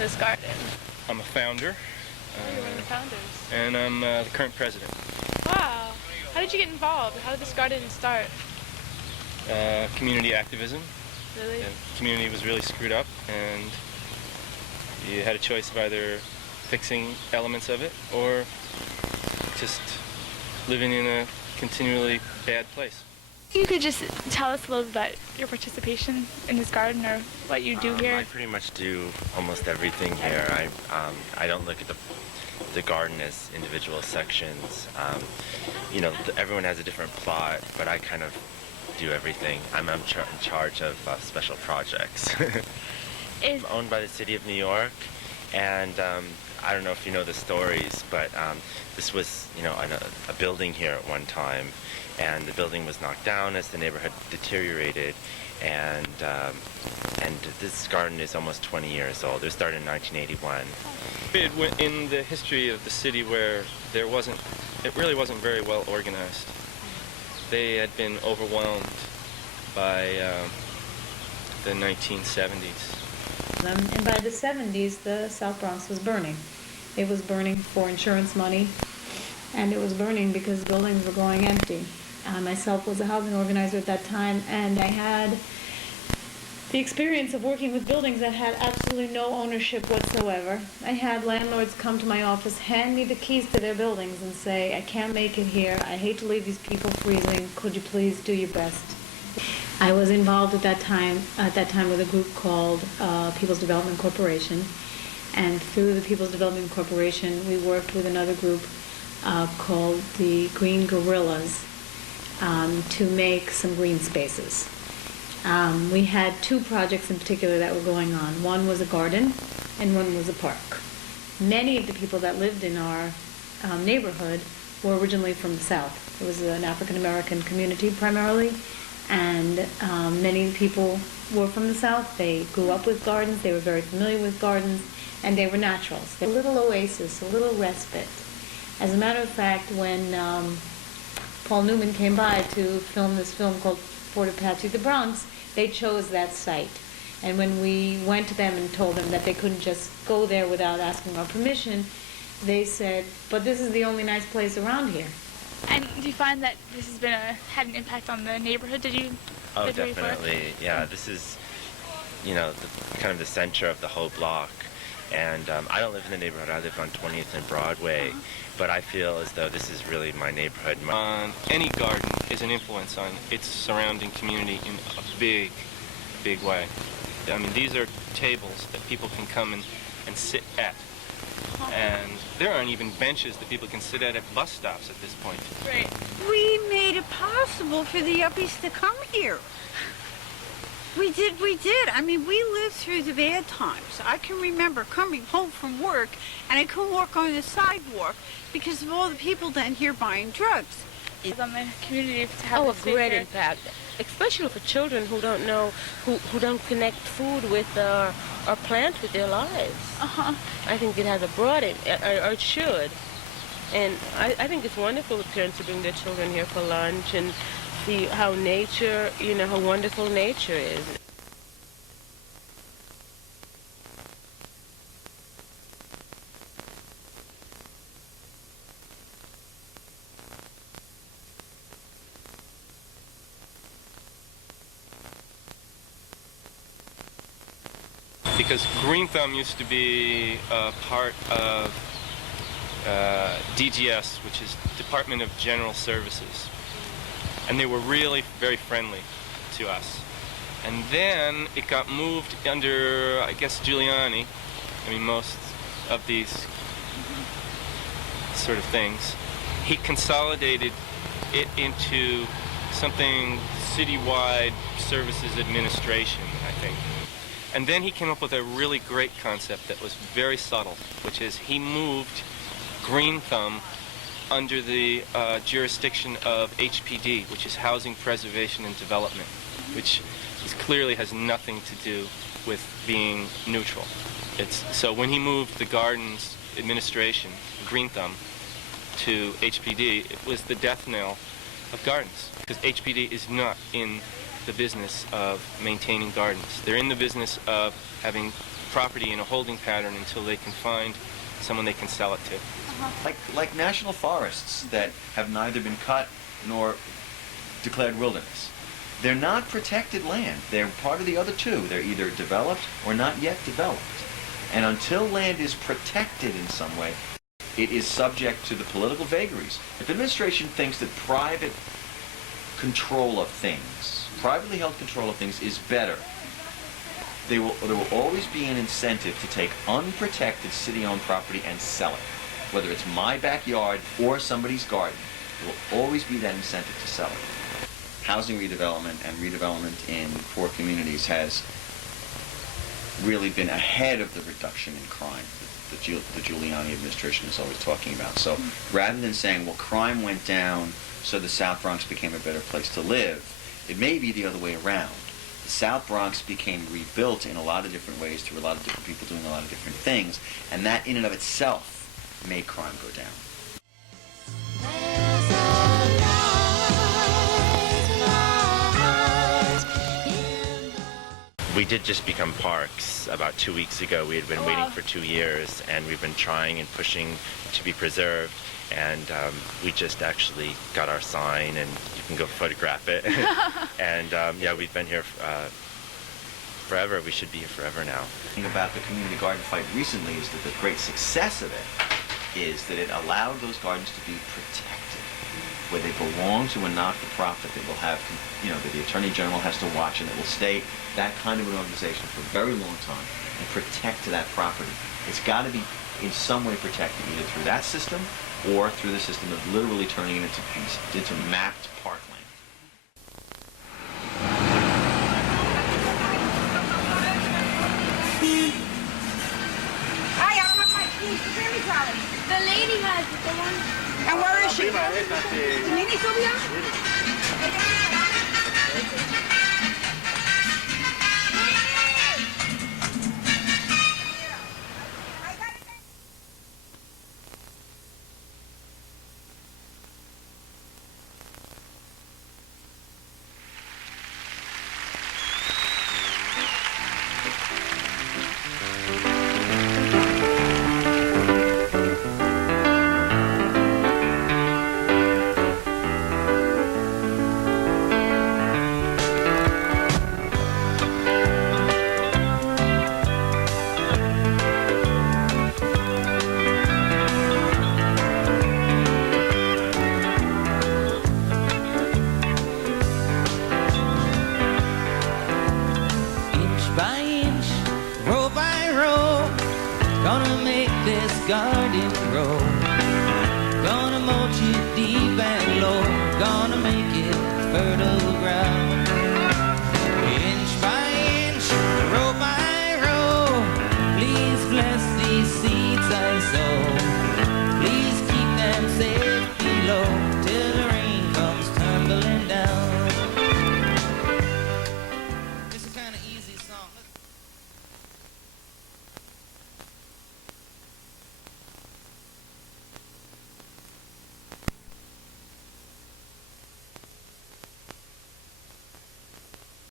this garden? I'm a founder. You're one of the founders. And I'm the current president. Wow. How did you get involved? How did this garden start? Community activism. Really? The community was really screwed up, and you had a choice of either fixing elements of it or just living in a continually bad place. You could just tell us a little bit about your participation in this garden or what you do here. I pretty much do almost everything here. I don't look at the garden as individual sections. You know, everyone has a different plot, but I kind of do everything. I'm in charge of special projects. It's owned by the city of New York, and I don't know if you know the stories, but this was, you know, a building here at one time, and the building was knocked down as the neighborhood deteriorated, and this garden is almost 20 years old. It was started in 1981. In the history of the city where it really wasn't very well organized. They had been overwhelmed by the 1970s. And by the 70s, the South Bronx was burning. It was burning for insurance money, and it was burning because buildings were going empty. I myself was a housing organizer at that time, and I had the experience of working with buildings that had absolutely no ownership whatsoever. I had landlords come to my office, hand me the keys to their buildings and say, I can't make it here, I hate to leave these people freezing, could you please do your best? I was involved at that time with a group called People's Development Corporation, and through the People's Development Corporation we worked with another group called the Green Guerrillas to make some green spaces. We had two projects in particular that were going on. One was a garden and one was a park. Many of the people that lived in our neighborhood were originally from the South. It was an African American community primarily, and many people were from the South. They grew up with gardens, they were very familiar with gardens, and they were naturals. They were a little oasis, a little respite. As a matter of fact, when Paul Newman came by to film this film called Fort Apache, the Bronx, they chose that site. And when we went to them and told them that they couldn't just go there without asking our permission, they said, but this is the only nice place around here. And do you find that this has been had an impact on the neighborhood? Did you? Oh, definitely. Yeah, this is, you know, kind of the center of the whole block. And I don't live in the neighborhood. I live on 20th and Broadway, but I feel as though this is really my neighborhood. Any garden is an influence on its surrounding community in a big, big way. I mean, these are tables that people can come and sit at. And there aren't even benches that people can sit at bus stops at this point. Right. We made it possible for the yuppies to come here. We did. I mean, we lived through the bad times. I can remember coming home from work, and I couldn't walk on the sidewalk because of all the people down here buying drugs. It's on the community to have a great impact, especially for children who don't know, who don't connect food with or plants with their lives. I think it has a broad, or it should. And I think it's wonderful for parents to bring their children here for lunch and see how nature, you know, how wonderful nature is. Because Green Thumb used to be a part of DGS, which is Department of General Services. And they were really very friendly to us. And then it got moved under, I guess, Giuliani. I mean, most of these sort of things. He consolidated it into something citywide services administration, I think. And then he came up with a really great concept that was very subtle, which is he moved Green Thumb under the jurisdiction of HPD, which is Housing Preservation and Development, which clearly has nothing to do with being neutral. So when he moved the Gardens administration, Green Thumb, to HPD, it was the death knell of gardens, because HPD is not in the business of maintaining gardens. They're in the business of having property in a holding pattern until they can find someone they can sell it to. Like national forests that have neither been cut nor declared wilderness. They're not protected land. They're part of the other two. They're either developed or not yet developed. And until land is protected in some way, it is subject to the political vagaries. If the administration thinks that private control of things, privately held control of things is better, there will always be an incentive to take unprotected city-owned property and sell it. Whether it's my backyard or somebody's garden, there will always be that incentive to sell it. Housing redevelopment and redevelopment in poor communities has really been ahead of the reduction in crime that the Giuliani administration is always talking about. So rather than saying, well, crime went down so the South Bronx became a better place to live, it may be the other way around. The South Bronx became rebuilt in a lot of different ways through a lot of different people doing a lot of different things, and that in and of itself made crime go down. We did just become parks about 2 weeks ago. We had been waiting for 2 years, and we've been trying and pushing to be preserved. And we just actually got our sign, and you can go photograph it. And yeah, we've been here forever. We should be here forever now. The thing about the community garden fight recently is that the great success of it is that it allowed those gardens to be protected, where they belong to a not-for-profit that will have, that the Attorney General has to watch, and it will stay that kind of an organization for a very long time and protect that property. It's got to be in some way protected, either through that system or through the system of literally turning it into mapped parkland. Hi, I don't have my keys. The baby trolley. The lady has the one. And where is she? ¿Tu mini subia? Garden grow, gonna mulch it deep and low, gonna make it fertile